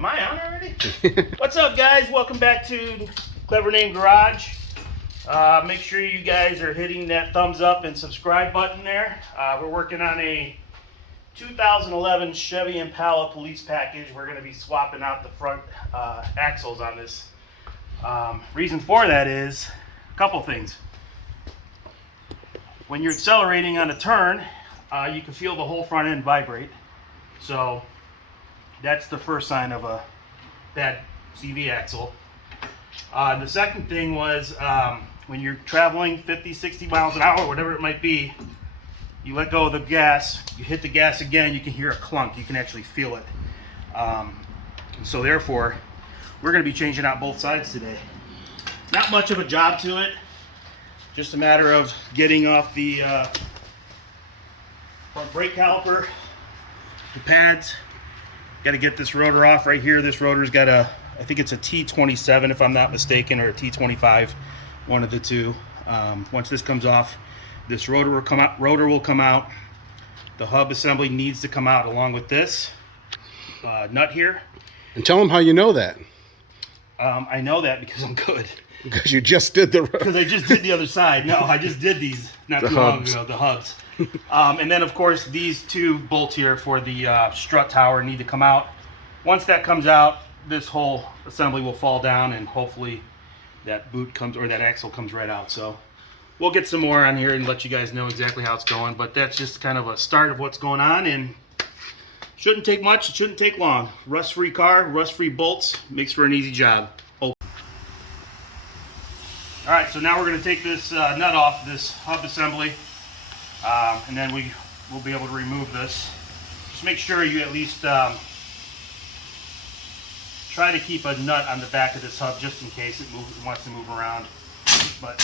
Am I on already? What's up, guys? Welcome back to Clever Name Garage. Make sure you guys are hitting that thumbs up and subscribe button there. We're working on a 2011 Chevy Impala police package. We're going to be swapping out the front axles on this. Reason for that is a couple things. When you're accelerating on a turn, you can feel the whole front end vibrate. So that's the first sign of a bad CV axle. The second thing was when you're traveling 50, 60 miles an hour, whatever it might be, you let go of the gas, you hit the gas again, you can hear a clunk, you can actually feel it. So therefore, we're going to be changing out both sides today. Not much of a job to it, just a matter of getting off the front brake caliper, the pads. Got to get this rotor off right here. This rotor's got a, I think it's a T27 if I'm not mistaken, or a T25, one of the two. Once this comes off, this rotor will come out. The hub assembly needs to come out along with this nut here. And tell them how you know that. I know that because I'm good. Because you just did the rotor. Because I just did the other side. No, I just did these not too long ago, the hubs. And then, of course, these two bolts here for the strut tower need to come out. Once that comes out, this whole assembly will fall down, and hopefully that boot comes, or that axle comes right out. So we'll get some more on here and let you guys know exactly how it's going. But that's just kind of a start of what's going on, and shouldn't take much. It shouldn't take long. Rust-free car, rust-free bolts, makes for an easy job. Oh. All right, so now we're going to take this nut off this hub assembly. And then we'll be able to remove this. Just make sure you at least try to keep a nut on the back of this hub just in case it wants to move around. But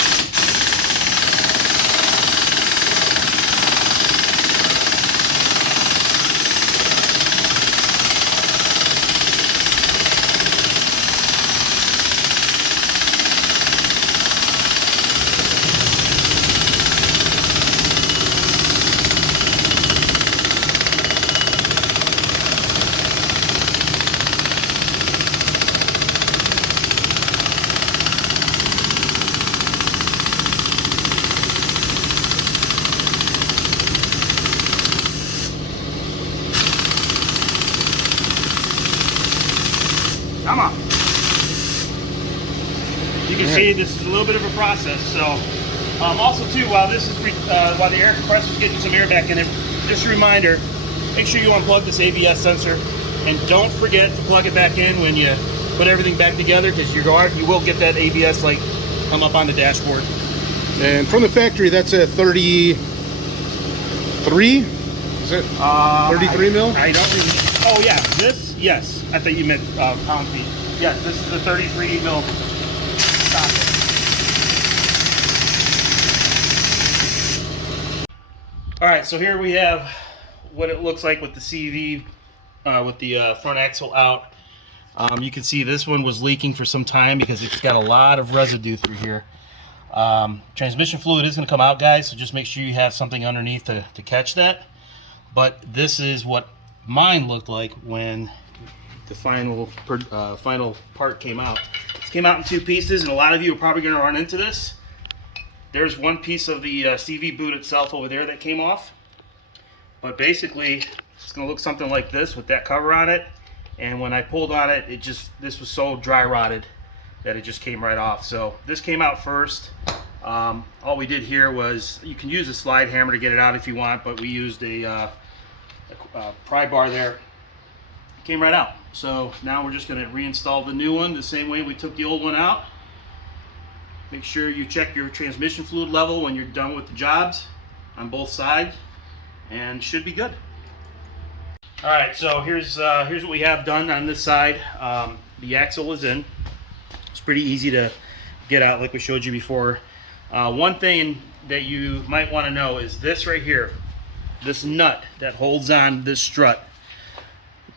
come on. You can see this is a little bit of a process. So, also too, while this is while the air compressor is getting some air back in it, just a reminder: make sure you unplug this ABS sensor, and don't forget to plug it back in when you put everything back together, because you will get that ABS light come up on the dashboard. And from the factory, that's a 33. Is it 33 mil? I don't really. Oh yeah, this. Yes, I thought you meant pound feet. Yes, this is a 33 mil socket. All right, so here we have what it looks like with the CV, with the front axle out. You can see this one was leaking for some time because it's got a lot of residue through here. Transmission fluid is going to come out, guys, so just make sure you have something underneath to catch that. But this is what mine looked like when the final part came out. This came out in two pieces, and a lot of you are probably going to run into this. There's one piece of the CV boot itself over there that came off. But basically, it's going to look something like this with that cover on it. And when I pulled on it, this was so dry rotted that it just came right off. So this came out first. All we did here was, you can use a slide hammer to get it out if you want, but we used a pry bar there. It came right out. So now we're just going to reinstall the new one the same way we took the old one out. Make sure you check your transmission fluid level when you're done with the jobs on both sides, and should be good. All right, so here's what we have done on this side. The axle is in. It's pretty easy to get out, like we showed you before. One thing that you might want to know is this right here, this nut that holds on this strut.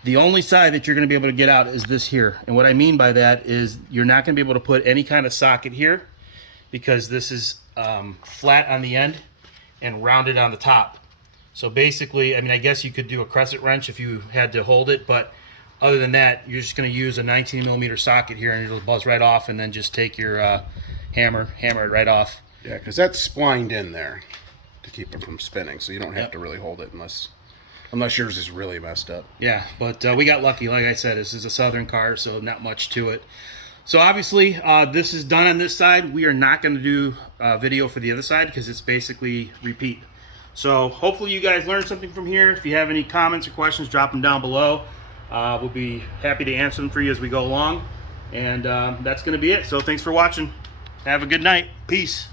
The only side that you're going to be able to get out is this here. And what I mean by that is you're not going to be able to put any kind of socket here, because this is flat on the end and rounded on the top. So basically, I mean, I guess you could do a crescent wrench if you had to hold it, but Other than that, you're just going to use a 19 millimeter socket here, and it'll buzz right off, and then just take your hammer it right off. Yeah, because that's splined in there to keep it from spinning, so you don't have to really hold it unless yours is really messed up. Yeah, but we got lucky. Like I said, this is a Southern car, so not much to it. So obviously, this is done on this side. We are not going to do a video for the other side because it's basically repeat. So hopefully you guys learned something from here. If you have any comments or questions, drop them down below. We'll be happy to answer them for you as we go along. And that's going to be it. So thanks for watching. Have a good night. Peace.